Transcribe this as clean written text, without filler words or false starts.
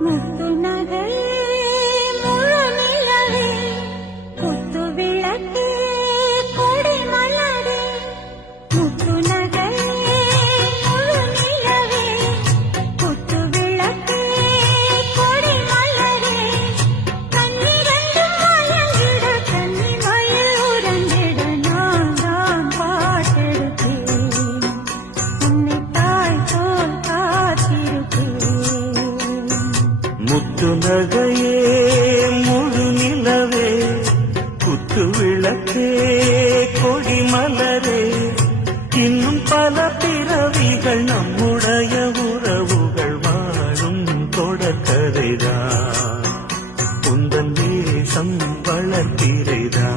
முத்து நகை முழு நிலவே குத்து விளக்கு கொடி மலரே முத்து நகை முழு நிலவே குத்து விளக்கு கொடி மலரே கண்ணிரண்டு மயங்கிட கண்ணி மயில் உறங்கிட நான் தான் பாட்டெடுத்தேன் உன்னை தாய் போல் காத்திருப்பேன் முத்து நகையே முழு நிலவே குத்து விளக்கே கொடி மலரே இன்னும் பல பிறவிகள் நம்முடைய உறவுகள் வாழும் தொடர்கதைதான் உந்தன் தேசம் வளர்த்திரைதான்.